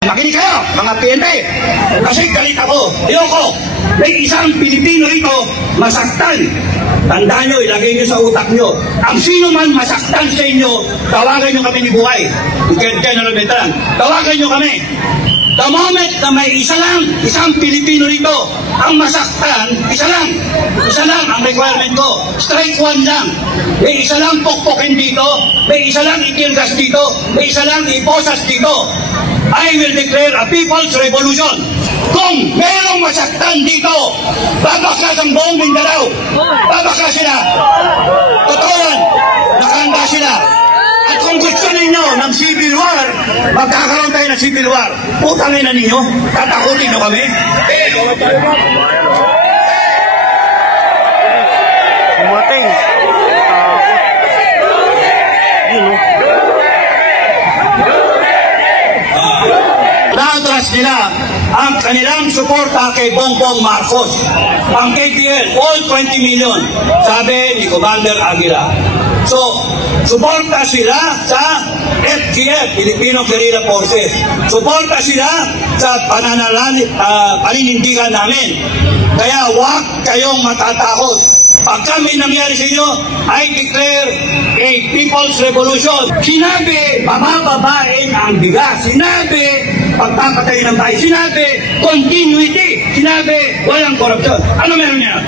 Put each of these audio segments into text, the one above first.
Makinig kayo, mga PNP, kasi galit ako. Ayoko, may isang Pilipino rito masaktan. Tandaan nyo, ilagay nyo sa utak nyo. Ang sino man masaktan sa inyo, tawagan nyo kami ni Buhay. General Veteran, tawagan nyo kami. The moment na may isang Pilipino rito, ang masaktan, isa lang ang requirement ko. Strike one lang. May isa lang pokpokin dito, may isa lang itilgas dito, may isa lang iposas dito. I will declare a people's revolution. Kung merong masaktan dito, babaklas ang buong Mindanao. Babaklas sila. Totoo yan. Nakahanda sila. At kung gusto ninyo ng civil war, magkakaroon tayo ng civil war. Putangin na ninyo. Tatakutin nyo kami. Dumating. Naatras nila ang kanilang suporta kay Bongbong Marcos. Ang KPL, all 20 million, sabi ni Commander Aguila. So, suporta sila sa FGF, Filipino Guerrilla Forces. Suporta sila sa paninindigan namin. Kaya huwag kayong matatakot. Pag kami nangyari sa inyo, I declare a people's revolution. Sinabi, pabababain ang bigas. Sinabi, pagpapatayin ng tayo. Sinabi, continuity. Sinabi, walang korupsyon. Ano meron niya?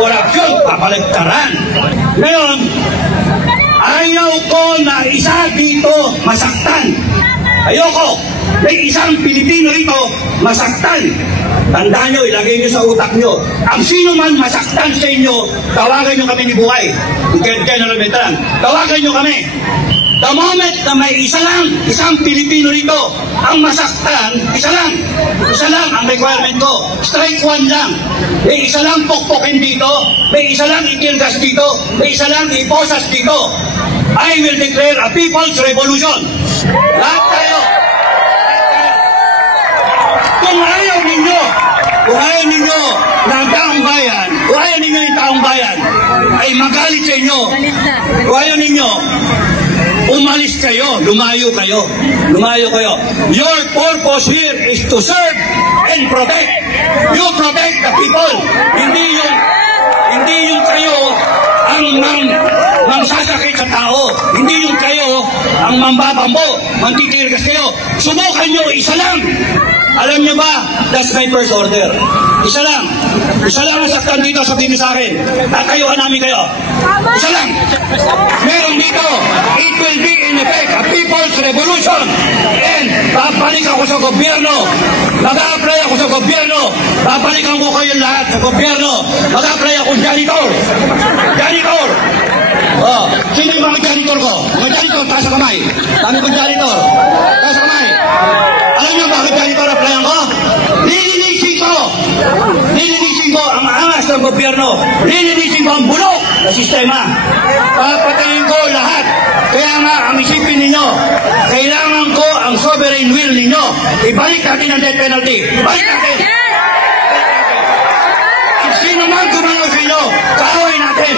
Korupsyon, papaligtaran. Ngayon, ayaw ko na isa dito masaktan. Ayoko. May isang Pilipino rito masaktan. Tandaan nyo, ilagay nyo sa utak nyo. Ang sino man masaktan sa inyo, tawagan nyo kami ni Buhay. General Veteran, tawagan nyo kami. The moment na may isang Pilipino rito, ang masaktan, isa lang ang requirement ko. Strike one lang. May isa lang pokpokin dito, may isa lang itilgas dito, may isa lang iposas dito. I will declare a people's revolution. Lahat tayo. Kung ayaw ninyo ng taong bayan, kung ayaw ninyo yung taong bayan, ay magalit sa inyo. Kung ayaw ninyo, umalis kayo, lumayo kayo. Your purpose here is to serve and protect. You protect the people. Hindi yung kayo ang mangsasakit sa tao. Hindi yung kayo ang mambabambo, mantitirgas kayo. Subukan nyo, isa lang. Alam nyo ba, that's my first order. Isa lang ang saktan dito, sabihin sa akin. Tatayuan namin kayo. Isa lang. Meron dito, it will be in effect a people's revolution. And babalik ako sa gobyerno. Mag-a-apply ako sa gobyerno. Babalikan ko kayo lahat sa gobyerno. Mag-a-apply ako janitor. Sino yung mga janitor ko? Mga janitor, taas sa kamay. Dami kong janitor. Taas sa kamay. Alam nyo bakit janitor applyan ko? Lilinisin ko ang angas ng gobyerno. Lilinisin ko ang bulok na sistema. Papatayin ko lahat. Kaya nga, ang isipin ninyo, kailangan ko ang sovereign will ninyo. Ibalik natin ang death penalty. Ibalik natin. Ang sino man gumalaw sa inyo, kaawin natin.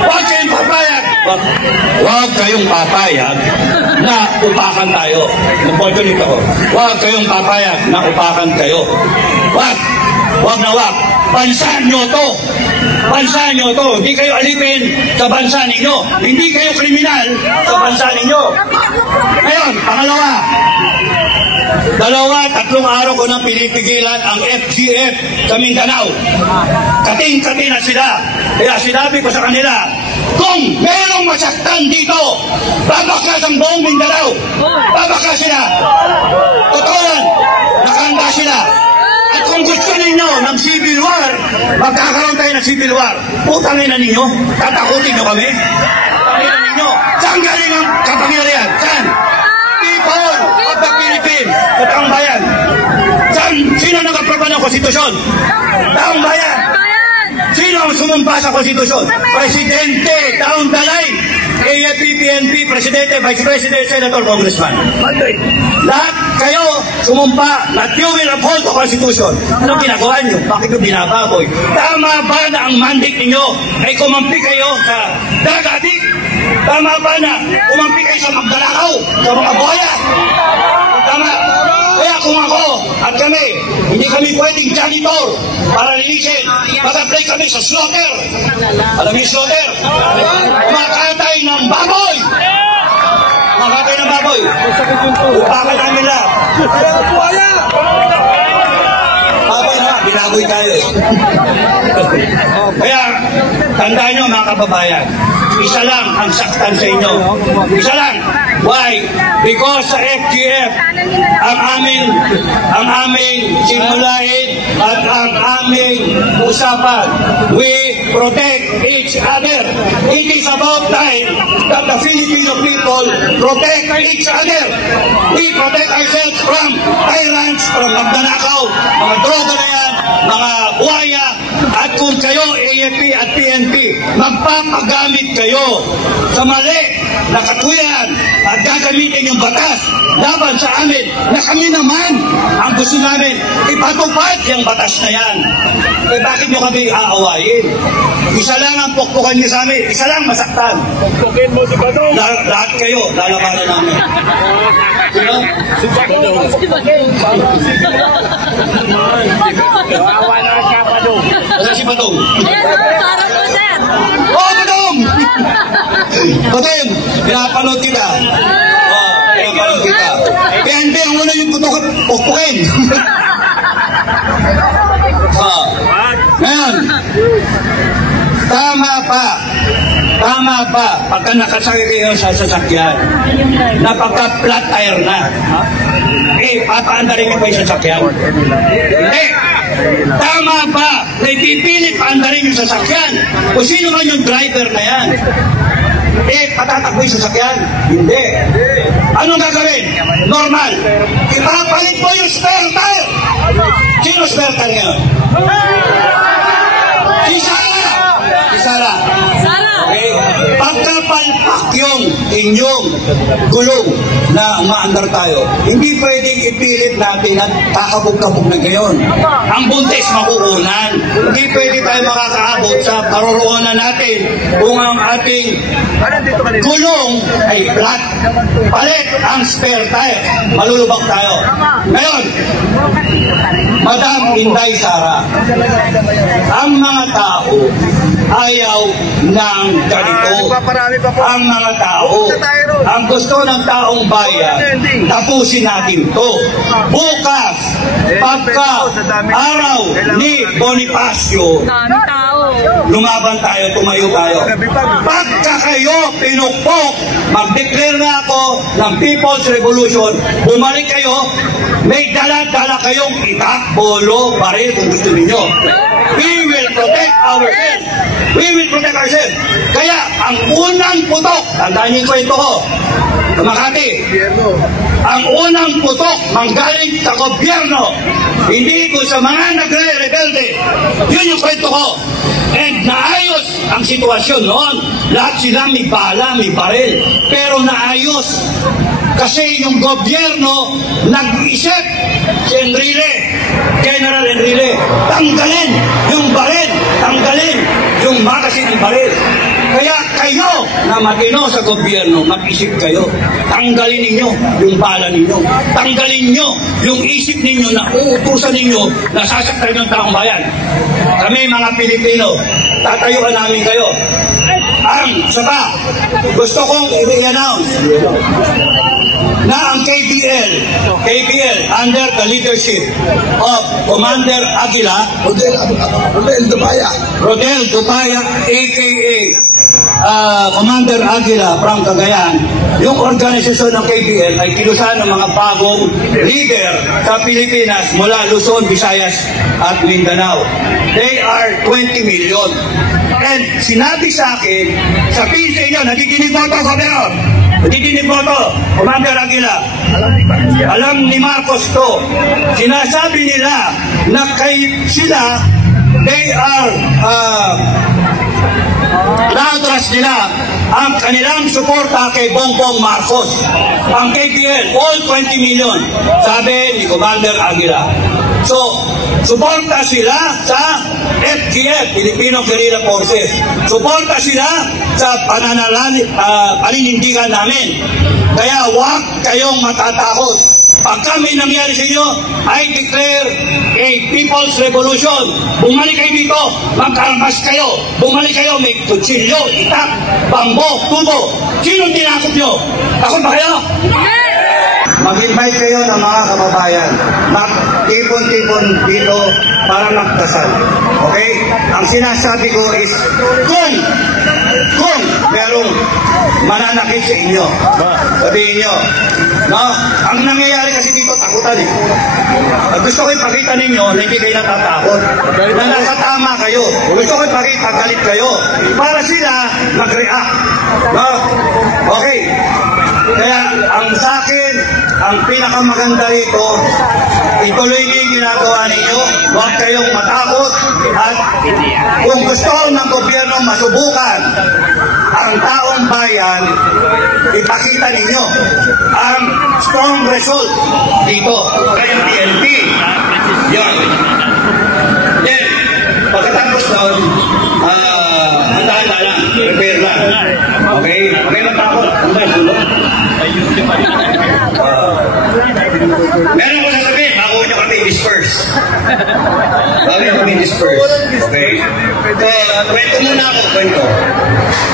Huwag kayong papayag. Huwag kayong papayag na upakan tayo. Huwag kayong papayag na upakan kayo. Huwag na huwag. Bansa nyo to. Hindi kayo alipin sa bansa ninyo. Hindi kayo kriminal sa bansa ninyo. Ngayon, pangalawa. 3 araw ko nang pinipigilan ang FGF sa Mindanao. Kating-kating na sila. Kaya sinabi ko sa kanila, kung merong masaktan dito, babaklas ang buong Mindanao. Babaklas sila. Totoo yan. Nakahanda sila. At kung gusto ninyo ng civil war, magkakaroon tayo ng civil war. Putangin na ninyo. Tatakutin nyo kami. Putangin na ninyo. Saan galing ang kapangyarihan? Saan? People of the Philippines. Sa taong bayan. Sino nag-aproba ng konstitusyon? Taong bayan. Sino ang sumumpa sa konstitusyon? Presidente, down the line. AFP, PNP, Presidente, Vice President, Senator, Congressman. Lahat kayo sumumpa na you will uphold the Constitution. Anong ginagawa nyo? Bakit nyo binababoy? Tama ba na ang mandate ninyo ay kumampi kayo sa dagatik? Tama ba na umampi kayo sa magdalakaw, sa mga boya? Tama kami pwedeng janitor para linisin. Mag-apply kami sa slaughter. Alam niyo slaughter? Makatay ng baboy! Makatay ng baboy. Upakan namin lahat. Baboy na, binaboy tayo eh. Kaya, tandaan nyo mga kababayan, isa lang ang saktan sa inyo. Isa lang. Why? Because sa FGF, ang aming simulain at ang aming usapan, we protect each other. It is about time that the Filipino people protect each other. We protect ourselves from tyrants, from magnanakaw, mga droga na yan, mga buhaya, at kung kayo, AFP at PNP, magpapagamit kayo sa mali na katuyan at gagamitin yung batas laban sa amin na kami naman ang gusto namin ipatupad yung batas na yan. Eh bakit nyo kami aawayin? Isa lang ang pukpukan niyo sa amin, isa lang masaktan. Pukpukin mo si Badong. Lahat kayo, lalabanan namin. Sino? Si Badong. Kawawa naman siya, Badong. Ano si Badong? Para po, sir. Oh, Badong! Badong, pinapanood kita. Oh, pinapanood kita. PNP, ang una yung pukpukin. Ngayon, tama pa, pagka nakasakay kayo sa sasakyan, napagka-flat tire na, papaandarin niyo pa yung sasakyan. Hindi, tama pa, na ipipilit paandarin yung sasakyan. Kung sino man yung driver na yan, patatakbo yung sasakyan. Hindi. Anong gagawin? Normal. Ipapalit mo yung spare tire. Sino spare tire ngayon? Si Sara. Okay? Pagkapalpak yung inyong gulong na umaandar tayo, hindi pwedeng ipilit natin at kakabog-kabog na gayon. Ang buntis makukunan. Hindi pwede tayo makakaabot sa paroroonan natin kung ang ating gulong ay flat. Palit ang spare tire. Malulubak tayo. Ngayon, Madam Inday Sara, ang mga tao ayaw ng ganito. Ang mga tao, ang gusto ng taong bayan, tapusin natin to. Bukas, pagka araw ni Bonifacio, lumaban tayo, tumayo tayo. Pagka kayo pinukpok, mag-declare na ako ng People's Revolution, bumalik kayo, may dala-dala kayong itak, bolo, baril kung gusto ninyo. We will protect ourselves. We will protect ourselves. Kaya, ang unang putok, tandaan niyo yung kwento ko, Makati, ang unang putok manggaling sa gobyerno, hindi ko sa mga nagre-rebelde. Yun yung kwento ko. And naayos ang sitwasyon noon. Lahat sila may bala, may baril. Pero naayos. Kasi yung gobyerno nag-isip, si Enrile, General Enrile, tanggalin yung baril, tanggalin yung magasin ng baril. Kaya kayo na matino sa gobyerno, mag-isip kayo. Tanggalin ninyo yung bala ninyo. Tanggalin nyo yung isip ninyo na uutusan ninyo na sasaktan ng taong bayan. Kami mga Pilipino, tatayuan namin kayo. Ang saba, gusto kong i-announce na ang KBL under the leadership of Commander Aguila, Rodel Dupaya, aka Commander Aguila from Cagayan, yung organisasyon ng KBL ay kinusahan ng mga bagong leader sa Pilipinas mula Luzon, Visayas at Mindanao. They are 20 million. And sinabi sa akin, sabihin sa inyo, nakikinig mo ito, Governor. Nakikinig mo ito, Commander Aguila. Alam ni Marcos to. Sinasabi nila na sila, they are na-trust nila ang kanilang suporta kay Bongbong Marcos. Ang KBL, all 20 million, sabi ni Commander Aguila. So, suporta sila sa FGF, Filipino Guerrilla Forces. Suporta sila sa paninindigan namin. Kaya huwag kayong matatakot. Pag kami nangyari sa inyo, I declare a People's Revolution. Bumalik kayo dito, magkarmas kayo. Bumalik kayo, may kutsilyo, itak, bambo, tubo. Sino tinakot nyo? Takot ba kayo? Mag-invite kayo ng mga kababayan. Mag-tipon-tipon dito para magdasal. Okay? Ang sinasabi ko is, kung merong mananakit sa inyo, sabihin nyo, no? Ang nangyayari kasi dito, takutan eh. Gusto ko ipakita ninyo na hindi kayo natatakot. Na nasa tama kayo. Gusto ko ipakita, galit kayo. Para sila mag-react. No? Okay. Kaya ang sa akin, ang pinakamaganda rito, ituloy niyo yung ginagawa ninyo, huwag kayong matakot, at kung gusto ng gobyerno masubukan ang taong bayan, ipakita ninyo ang strong result dito. Kayong PNP. Yun. Then, pagkatapos doon, handa-handa lang, prepare lang. Okay? Okay lang takot. Handa, sulong. Meron ko sasabihin, bago nyo kami disperse. Bago nyo kami disperse. Okay? So, kwento muna ako, kwento.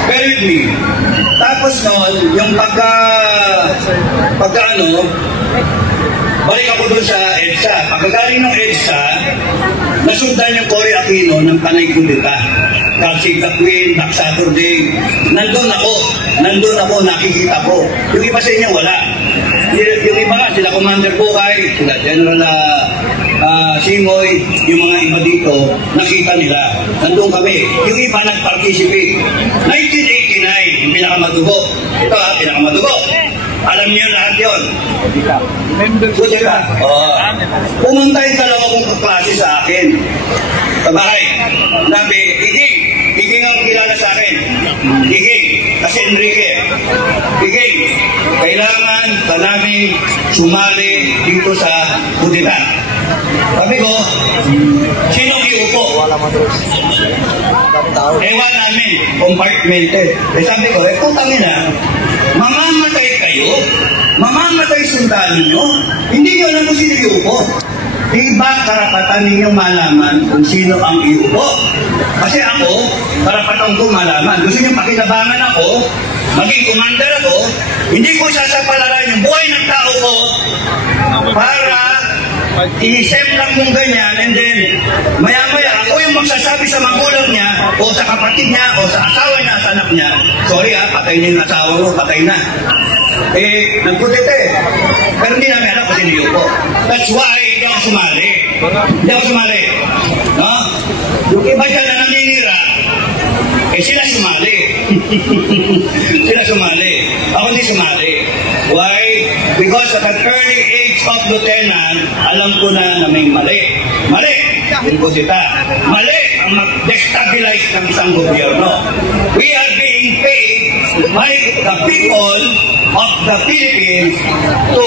Bear with me. Tapos noon, yung pagka balik ako doon sa EDSA. Pagkagaling ng EDSA, nasundan yung Cory Aquino ng Panay Kundita. Kasi Queen, Black Saturday, nandun ako, nakikita ko. Yung iba sa inyo, wala. Yung iba nga, sila Commander Bukay, sila General Simoy, yung mga iba dito, nakita nila. Nandun kami. Yung iba nag-participate. 1989, yung pinakamadugo. Ito pinakamadugo. Alam niyo lahat yun. Kudita. Pumunta yung dalawa kong kaklase sa akin. Sa bahay. Sabi, Iging ang kilala sa akin. Iging, kasi Enrique. Iging, kailangan ka namin sumali dito sa Kudita. Sabi ko, sinong iupo? Ewan namin, compartmented. Sabi ko, putangin na, mamamatay kayo, mamamatay sundalo nyo, hindi nyo alam kung sino iupo. Diba karapatan ninyo malaman kung sino ang iupo? Kasi ako, karapatan ko malaman. Gusto nyo pakinabangan ako, maging commander ako, hindi ko sasapalaran yung buhay ng tao ko para inisip lang mong ganyan, and then maya-maya ako yung magsasabi sa magulang niya o sa kapatid niya o sa asawa niya, sa anak niya, sorry patay na yung asawa mo, patay na. Nagputit pero hindi namin alam kasi niyo po. That's why hindi ako sumali. No? Yung iba dyan na naninira, sila sumali. Ako hindi sumali. Why? Because at an early age of lieutenant, alam ko na may mali. Yung Kudita. Mali ang mag-destabilize ng isang gobyerno. We are being paid by the people of the Philippines to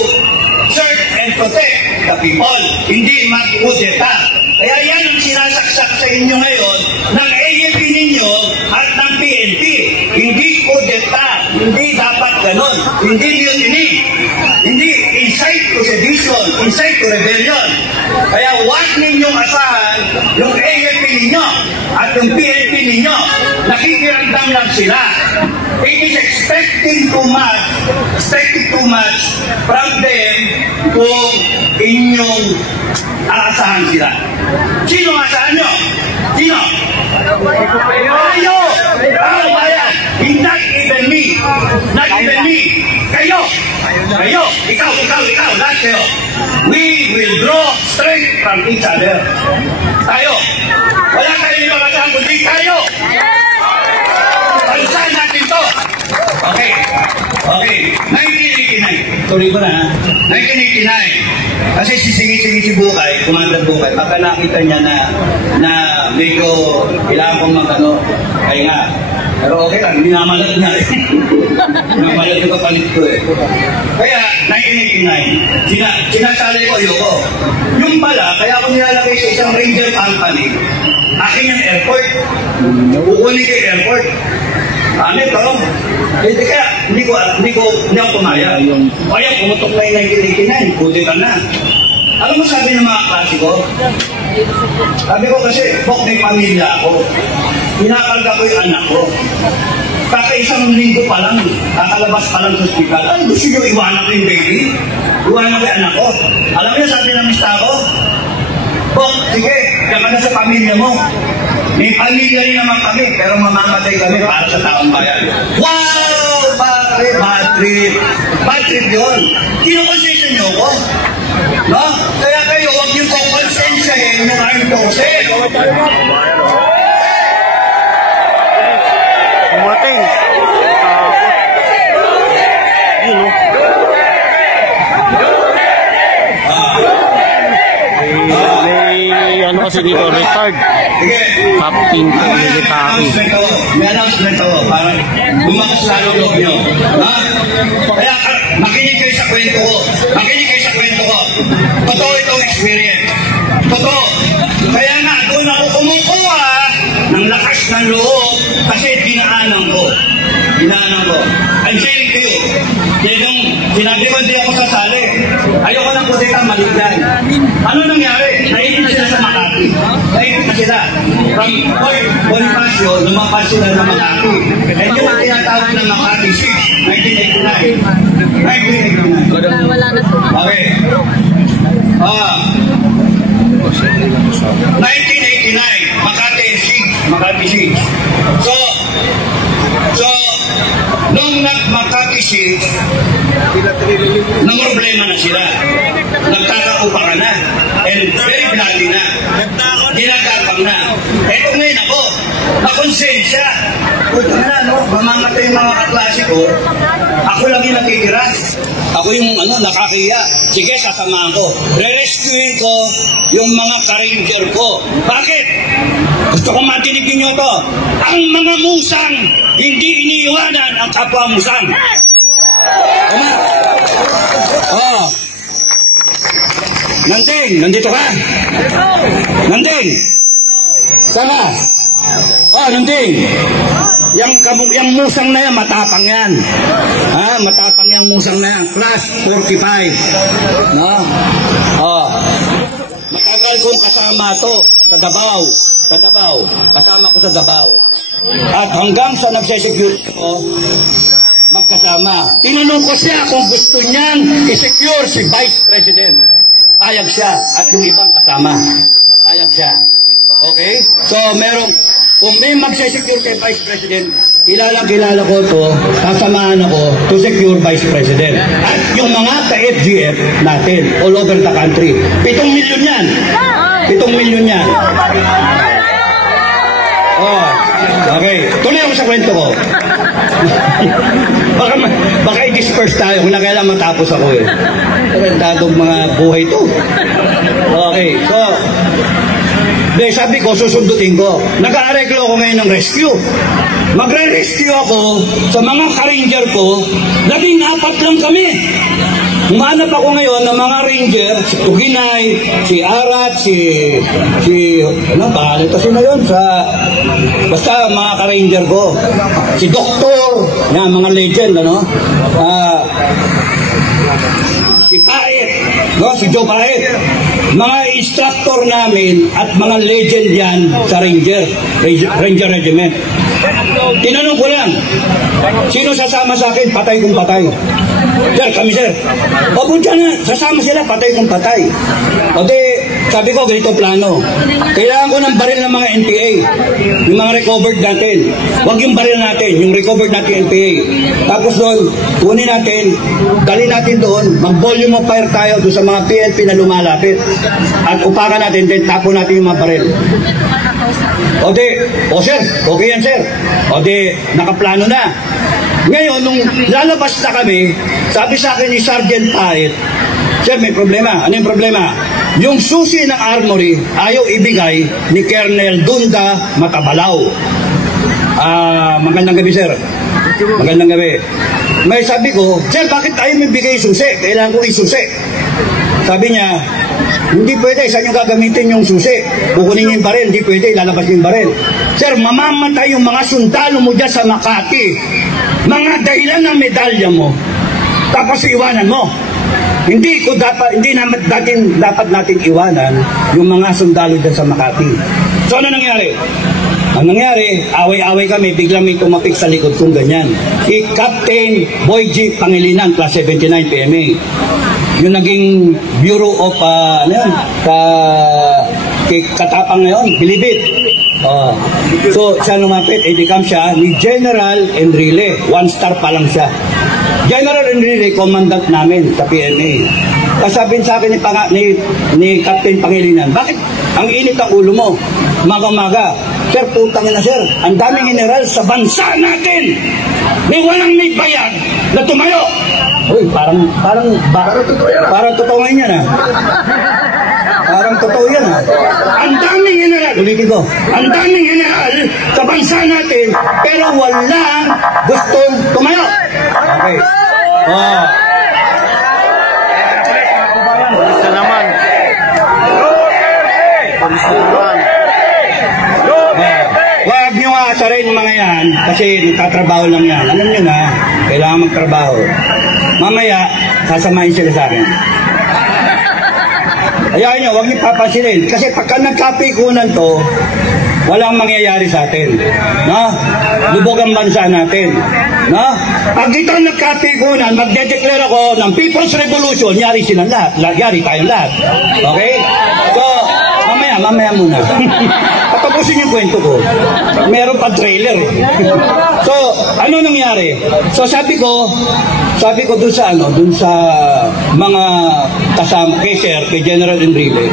serve and protect the people. Hindi mag-Kudita. Kaya yan ang sinasaksak sa inyo ngayon ng AFP ninyo at ng PNP. Hindi Kudita. Hindi dapat ganon. Hindi mutiny. Hindi incite to sedition, incite to rebellion. Kaya huwag ninyong asahan yung AFP ninyo at yung PNP ninyo. Nakikiramdam lang sila. It is expecting too much from them kung inyong aasahan sila. Sino aasahan nyo? Sino? Kayo! Ang bayan! Not even me! Kayo! Ikaw, lahat kayo. We will draw strength from each other. Tayo! Wala tayo ibang asahan kundi tayo! Pansahan natin to! Okay. 1989. Tuloy ko na ha. 1989. Kasi sisingi-singi si Bukay, Commander Bukay, pagka nakita niya na medyo kailangan kong kaya nga. Pero okay lang, minamalat na eh. Minamalat yung kapalit ko eh. Kaya, 1989, sinasali ko ayoko. Yung pala, kaya ako nilalagay sa isang ranger company, akin yung airport. Kukunin ko yung airport. Ano ito? Hindi kaya, hindi ako tumaya. Kaya pumutok na yung 1989, puti ka na. Alam mo sabi ng mga klase ko? Sabi ko kasi, Bok, may pamilya ako. Pinakarga ko yung anak ko. Kaka-isang linggo pa lang, kakalabas pa lang sa hospital. Ano gusto nyo, iwanan ko yung baby? Iwanan ko yung anak ko. Alam mo sabi ng mista ko? Bok, sige, diyan ka na sa pamilya mo. May pamilya rin naman kami, pero mamamatay kami para sa taong bayan. Wow! Pare, bad trip. Bad trip yun. Kinukonsensya nyo ko. No? Kaya kayo, huwag yung konsensyahin yung ang tose. Umating. Yun, may ano kasi dito, retired. Sige. Captain military. May announcement ako. Para lumakas lalo loob nyo. Ha? Kaya makinig kayo sa kwento ko. Makinig kayo sa kwento ko. Totoo itong experience. Totoo. Kaya nga, doon ako kumukuha ng lakas ng loob kasi dinaanan ko. Dinaanan ko. I'm saying to you, yung sinabi ko hindi ako sasali. Ayoko ng kutitang maligdan. Ano nangyari? Naipit sila sa Makati. Naipit na sila. From Fort Bonifacio, lumabas sila ng Makati. And yun ang tinatawag ng Makati 6, 1989. 1989. Wala na po. Okay. 1989, Makati 6. Makati 6. So, nung Makati 6, problema na sila. Nagkakaupa ka na. And very bloody na. Ginagapang na. Eto ngayon ako, nakonsensya. Puto na, no? Mamamatay yung mga kaklase ko. Ako lang yung nakikira. Ako yung nakakiya. Sige, sasamahan ko. Re-rescuein ko yung mga ka-ranger ko. Bakit? Gusto ko matinigin nyo to. Ang mga musang, hindi iniiwanan ang kapwa musang. Tama? Oh. Nanding, nandito ka? Nanding. Saka? Oh, Nanding. Yang musang na yan, matapang yan. Ha? Matapang yung musang na yan. Class 45. No? Oh. Matagal kong kasama to sa Davao. Sa Davao. Kasama ko sa Davao. At hanggang sa nagsesecure ko, magkasama. Tinanong ko siya kung gusto niyang i-secure si Vice President. Payag siya at yung ibang kasama. Payag siya. Okay? So, kung may magsesecure kay Vice President, kilala ko to, kasamahan ako to secure Vice President. At yung mga ka-FGF natin, all over the country, 7 milyon yan. 7 milyon yan. Oh, okay. Tuloy ako sa kwento ko. baka i-disperse tayo kung na kailangan matapos ako eh. Dadong mga buhay to. Okay, so sabi ko, susundutin ko. Nag-aareglo ako ngayon ng rescue. Magre-rescue ako sa mga ka-ranger ko. 14 lang kami. Humanap ako ngayon ng mga ranger, si Tuginay, si Arat, pahalita sila yun basta mga ka-ranger ko. Si Doktor, yan, mga legend, si Paet, no? Si Joe Paet. Mga instructor namin at mga legend yan sa Ranger Regiment. Tinanong ko lang, sino sasama sa akin? Patay kung patay. Sir, kami sir. O punta na, sasama sila, patay kung patay. O di, sabi ko, ganito plano. Kailangan ko ng baril ng mga NPA. Yung mga recovered natin. Huwag yung baril natin, yung recovered natin NPA. Tapos doon, kunin natin, dali natin doon, mag-volume of fire tayo doon sa mga PNP na lumalapit. At upakan natin, then tapo natin yung mga baril. O di, sir, okay yan sir. O di, nakaplano na. Ngayon, nung lalabas na kami, sabi sa akin ni Sergeant Paet, sir, may problema. Ano yung problema? Yung susi ng armory, ayaw ibigay ni Colonel Dunda Matabalaw. Magandang gabi, sir. Magandang gabi. May sabi ko, sir, bakit tayo may bigay susi? Kailangan ko isusi. Sabi niya, hindi pwede, saan yung gagamitin yung susi? Kukunin niyo yung baril, hindi pwede, lalabas niyo yung baril. Sir, mamamatay yung mga sundalo mo dyan sa Makati. Mga dahilan ng medalya mo. Tapos iwanan mo. Hindi dapat natin iwanan yung mga sundalo dyan sa Makati. So ano nangyari? Ang nangyari, away-away kami, biglang may tumapik sa likod kong ganyan. Si Captain Boy G. Pangilinan, class 79 PMA. Yung naging Bureau of, Katapang ngayon, Bilibid. So, siya lumapit, edikam siya ni General Enrile. 1 star pa lang siya. General Enrile, commandant namin sa PMA. Kasabing sa akin ni Captain Pangilinan, bakit ang init ang ulo mo? Maga-maga. Sir, putang ina sir, ang daming general sa bansa natin. Walang may bayad na tumayo. Uy, parang totoo ngayon yan, ha? Parang totoo yan, ha? Ang daming general, ulitin ko, ang daming general sa bansa natin, pero walang gustong tumayo. Okay. Pulis na naman. Pulis na naman. Huwag nyo aasarin mga yan kasi nagtatrabaho lang yan. Alam nyo na, kailangan magtrabaho. Mamaya, sasamahin sila sa akin. Ayaw nyo, huwag nyo papasilin. Kasi pagka nagkapikunan to, walang mangyayari sa atin. No? Lubog ang bansa natin. No? Pag ito nagkapikunan, magde-declare ako ng People's Revolution, yari silang lahat. Yari tayong lahat. Okay? So, mamaya muna. Patapusin yung kwento ko. Meron pa trailer. So, ano nangyari? So, sabi ko dun sa mga kasama kay Sir, kay General Enrile.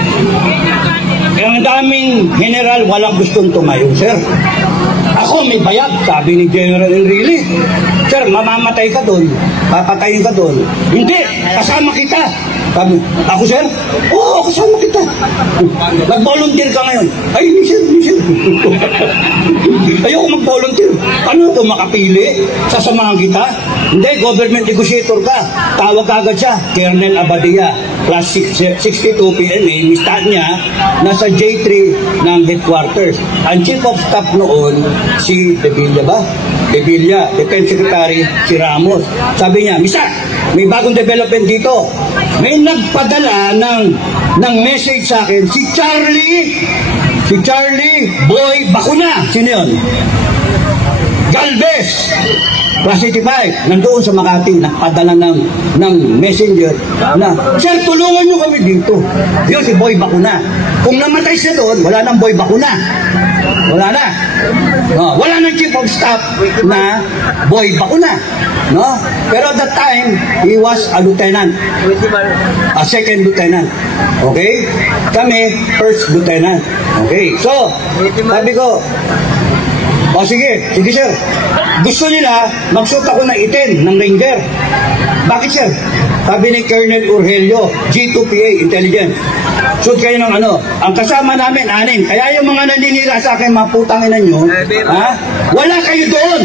Ang daming general walang gustong tumayo, Sir. Ako may bayad, sabi ni General Enrile. Sir, mamamatay ka doon. Papatayin ka doon. Hindi, kasama kita. Sabi, ako sir? Oo, kasama kita. Nag-volunteer ka ngayon. Ay, sir. Ayoko mag-volunteer. Ano ito, makapili? Sasamahan kita? Hindi, government negotiator ka. Tawag agad siya, Colonel Abadia. Plus 62 PMA, mistat niya, nasa J3 ng headquarters. Ang chief of staff noon, si De Villa ba? De Villa, Defense Secretary, si Ramos. Sabi niya, Misa, may bagong development dito. May nagpadala ng message sa akin, si Charlie Boy Bakuna. Sino yun? Galvez. Class 85, nandoon sa Makati, nagpadala ng messenger na, Sir, tulungan nyo kami dito. Yun, si Boy Bakuna. Kung namatay siya doon, wala nang Boy Bakuna. Wala na. No, wala nang chief of staff na Boy Bakuna. No? Pero at that time, he was a lieutenant. A second lieutenant. Okay? Kami, first lieutenant. Okay? So, sabi ko, sige sir. Gusto nila, magsuot ako ng itim ng Ranger. Bakit sir? Sabi ni Colonel Urgelio, G2PA Intelligence. Suot kayo ng ano. Ang kasama namin, 6. Kaya yung mga naninira sa akin, maputangin nyo, wala kayo doon.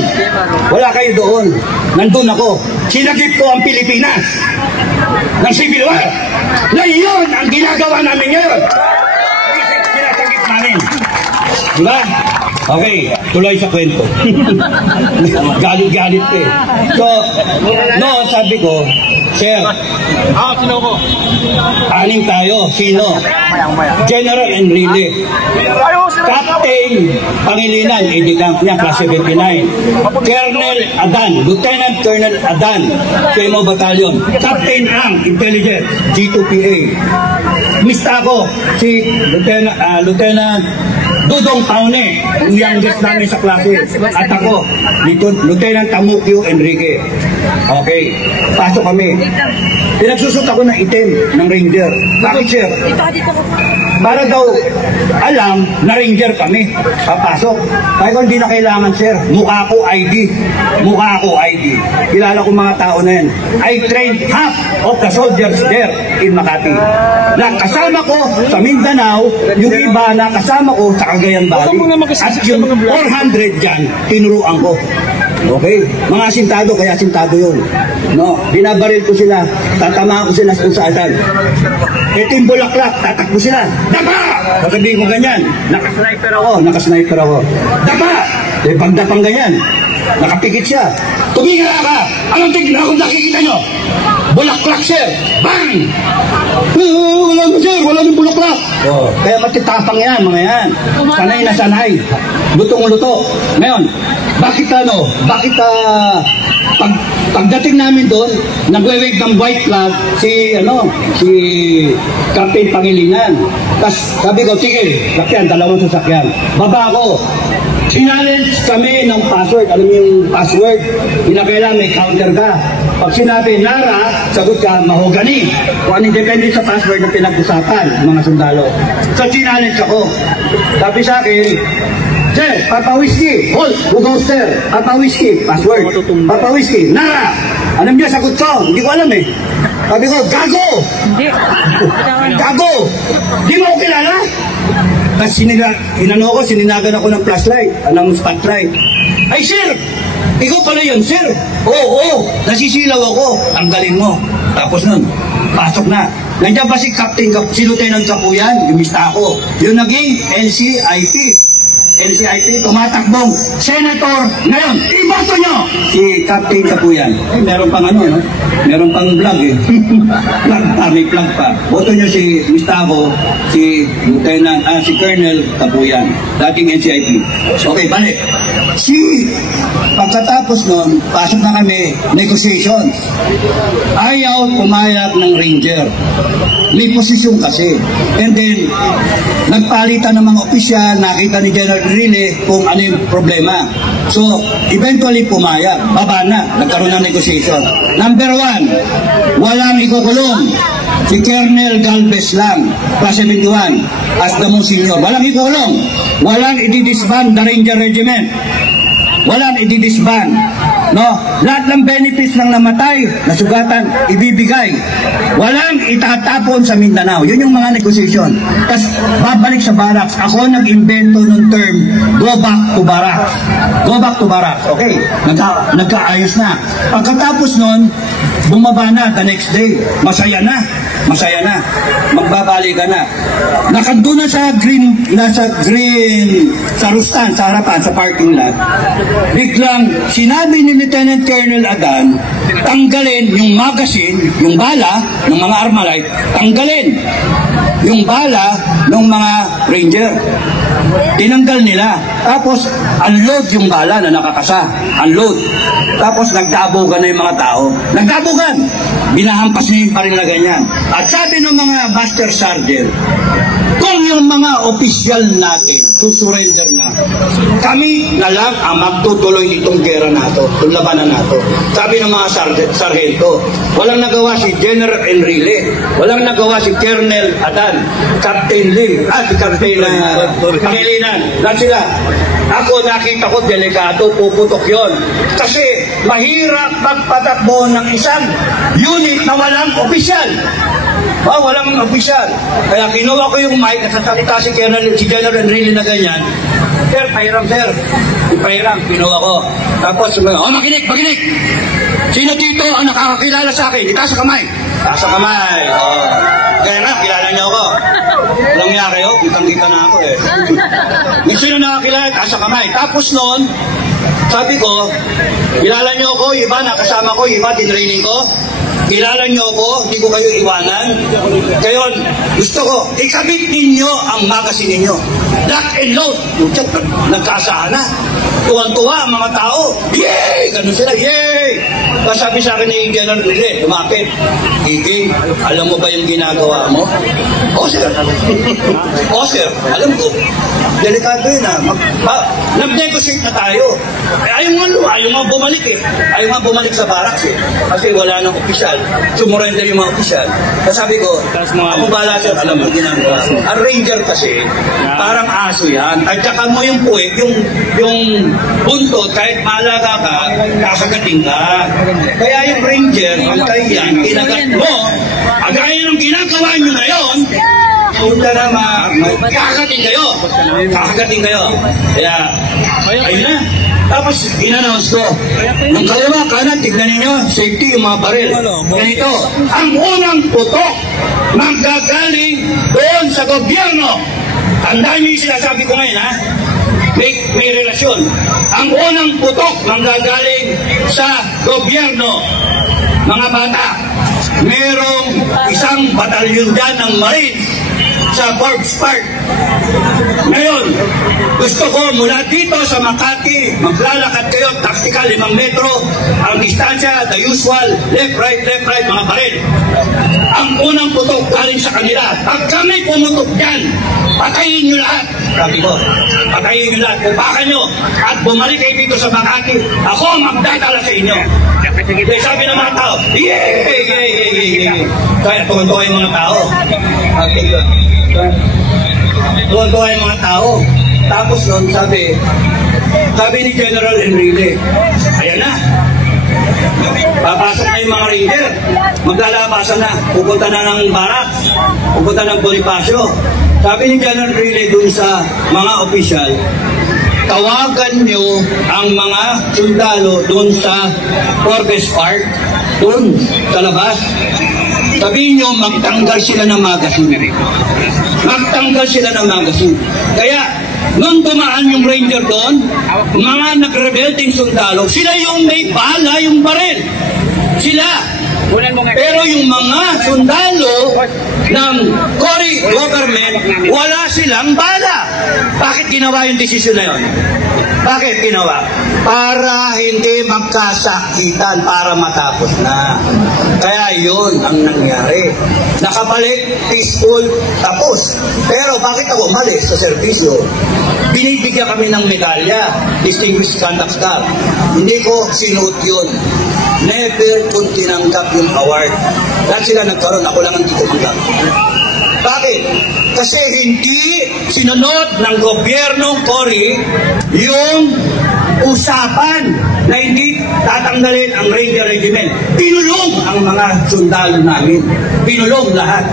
Wala kayo doon. Nandun ako. Sinagip ko ang Pilipinas ng Civil War. Na yun ang ginagawa namin ngayon. Sinasagip namin. Diba? Okay, tuloy sa kwento. Galit-galit eh. So, no, sabi ko, Sir, sino ko? 6 tayo. Sino? General Enrile. Captain Pangilinan, edikang niya, class 79. Colonel Adan, Lieutenant Colonel Adan, CMO Battalion. Captain Ang, Intelligence, G2PA. Mista ako, si Lieutenant Dudong Paune, yung youngest namin sa klase. At ako, Lieutenant Tamukyo Enrique. Okay, pasok kami. Pinagsusot ako ng itim ng Ranger. Bakit, sir? Para daw alam na Ranger kami. Papasok. Kaya kung hindi na kailangan, sir, mukha ko ID. Mukha ko ID. Kilala ko mga tao na yan. I trained half of the soldiers there in Makati. Nakasama ko sa Mindanao, yung iba nakasama ko sa Cagayan Valley. At yung 400 dyan, tinuruan ko. Okay? Mga asintado, kaya asintado yun. No? Binabaril ko sila, tatamaan ko sila kung saan. Ito yung bulaklak, tatakbo sila. Dapa! Sasabihin ko ganyan, nakasniper ako. Dapa! Eh, pagdapang ganyan, nakapikit siya. Tumingala ka! Anong tignan kung nakikita nyo? Bulaklak, sir! Bang! Wala mo, sir! Wala mo bulaklak! Oh, kaya matitapang yan, mga yan. Sanay na sanay. Lutong-luto. Ngayon, bakit pagdating namin doon, nagwe-wave ng white flag si Captain Pangilinan. Tapos sabi ko, tigil, sakyan, dalawang sasakyan. Baba ako. Sinalens kami ng password. Alam mo yung password? Pinakailan may counter ka. Pag sinabi, Nara, sagot ka, mahogani. Kung ano depende sa password na pinag-usapan ng mga sundalo. So sinalens ako. Sabi sa akin, sir, Papa Whiskey, hold, hugaw sir, Papa Whiskey, password, Papa Whiskey, Nara. Alam niya, sagot ko, hindi ko alam eh. Sabi ko, gago! Gago! Di mo ko kilala? Tapos sininagan ako ng flashlight, ng spotlight. Ay sir, ikaw pala yun sir. Oo, nasisilaw ako, tanggalin mo. Tapos nun, pasok na. Nandiyan ba si Lieutenant Kapuyan, yung mista ako. Yung naging NCIP, tumatakbong senator ngayon, iboto nyo si Captain Kapuyan. Eh, meron pang no? Meron pang vlog eh. May vlog pa. Boto nyo si Mistako, si Colonel Kapuyan, dating NCIP. Okay, balik. Pagkatapos nun, pasok na kami, negotiations. Ayaw pumayag ng Ranger. May posisyon kasi. And then, nagpalitan ng mga opisyal, nakita ni General Rile kung ano yung problema. So, eventually pumayag. Baba na, nagkaroon ng negotiation. Number 1, walang ikukulong. Si Colonel Galvez lang, class 71, as the most senior. Walang ikukulong. Walang ididisband the Ranger Regiment. Walang ididisband. No? Lahat ng benefits ng namatay, nasugatan, ibibigay. Walang itatapon sa Mindanao. Yun yung mga negotiation. Tapos, babalik sa barracks. Ako nag-invento ng term, go back to barracks. Go back to barracks. Okay. Nagkaayos na. Pagkatapos nun, bumaba na the next day. Masaya na. Magbabalik ka na. Nakando na sa sa Rustan, sa harapan, sa parking lot. Biglang sinabi ni Lieutenant Colonel Adan, tanggalin yung magazine, yung bala ng mga Armalite, tanggalin yung bala ng mga Ranger. Tinanggal nila. Tapos, unload yung bala na nakakasa. Unload. Tapos, nagdabogan na yung mga tao. Nagdabogan! Binahampas niya yung baril na ganyan. At sabi ng mga Master Sergeant, kung yung mga opisyal natin susurrender na, kami na lang ang magtutuloy nitong gera nato, itong labanan nato. Sabi ng mga sargento, walang nagawa si General Enrile, walang nagawa si Colonel Adan, Captain Lim, si Captain Pangilinan. Lahat sila. Ako nakita ko delikado, puputok yon. Kasi mahirap magpatakbo ng isang unit na walang opisyal. Walang opisyal. Kaya kinuha ko yung mic, nagsasalita si General Enrile na ganyan. Sir, pahiram sir. Pahiram, kinuha ko. Tapos, makinig. Sino dito ang nakakakilala sa akin? Itaas sa kamay. Itaas sa kamay. Kaya nga, kilala niyo ako. Walang niya kayo, kitang-kita na ako eh. Sino nakakilala? Itaas sa kamay. Tapos noon, sabi ko, kilala niyo ako, iba nakasama ko, iba tinraining ko. Kilala niyo ako, hindi ko kayo iwanan. Ngayon, gusto ko, ikabit ninyo ang magazine ninyo. Lock and load. Nagkaasahan na. Tuwan-tuwa ang mga tao. Yay! Ganun sila, yay! Sabi sa akin ni General Rile, lumapit. Iging, alam mo ba yung ginagawa mo? Sir. Sir, alam ko. Delikado yun nag-negotiate na tayo. Ayaw nga bumalik eh. Ayaw nga bumalik sa barracks eh. Kasi wala nang opisyal. Sumurrender yung mga opisyal. Sabi ko, ako bala sir, alam mo ginagawa. Ang Ranger kasi, parang aso yan. At saka mo yung puwet, yung buntot, kahit malaga ka, kakagating ka. Kaya yung Ranger, ang kaya yan, kinagat mo, agaya ng ginagawa nyo ngayon, punta na kakagating kayo. Kakagating kayo. Kaya, ayun na. Tapos, in-announce ko. Nung kaliwa kanan, tignan ninyo, safety yung mga baril. Ganito, ang unang putok manggagaling doon sa gobyerno. Tandaan niyo yung sinasabi ko ngayon, ha? May relasyon. Ang unang putok manggagaling sa gobyerno. Mga bata, merong isang batalyon dyan ng Marines sa Forbes Park. Ngayon, gusto ko mula dito sa Makati, maglalakad kayo, tactical 5 metro, ang distansya, the usual, left, right, mga baril. Ang unang putok galing sa kanila. Pag kami pumutok dyan, patayin nyo lahat. Sabi ko, patayin nyo lahat, pupakan nyo, at bumalik kayo dito sa Makati, ako ang magdadala sa inyo. Kaya sabi ng mga tao, yay! Kaya tumuntuwa yung mga tao. Tumuntuwa yung mga tao. Tapos nun, sabi ni General Enrile, ayan na, papasok na yung mga ranger, maglalabasan na, pupunta na ng barracks, pupunta ng Bonifacio. Sabi ni General Enrile dun sa mga opisyal, tawagan nyo ang mga sundalo dun sa Forbes Park, dun sa labas. Sabihin nyo, magtanggal sila ng magazine. Magtanggal sila ng magazine. Kaya, nung dumaan yung ranger doon, mga nag-rebelting sundalo, sila yung may bala, yung baril. Sila. Pero yung mga sundalo ng Cory government, wala silang bala. Bakit ginawa yung desisyon na yun? Bakit ginawa? Para hindi magkasakitan, para matapos na. Kaya yun ang nangyari. Nakabalik, peaceful, tapos. Pero bakit ako umalis sa serbisyo? Binibigyan kami ng medalya, Distinguished Conduct Staff. Hindi ko sinuot yun. Never kung tinanggap yung award. Dahil sila nagkaroon, ako lang ang hindi tumanggap. Bakit? Kasi hindi sinunod ng gobyernong Cory yung usapan na hindi tatanggalin ang Ranger Regiment. Pinulong ang mga sundalo namin. Pinulong lahat.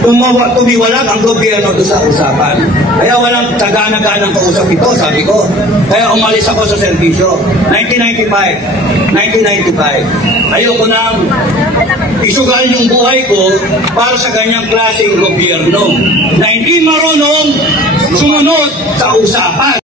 Tumiwalag ang gobyerno doon sa usapan. Kaya walang taga-naganang kausap ito, sabi ko. Kaya umalis ako sa serbisyo. 1995. Ayoko nang isugal yung buhay ko para sa ganyang klaseng gobyerno na hindi marunong sumunod sa usapan.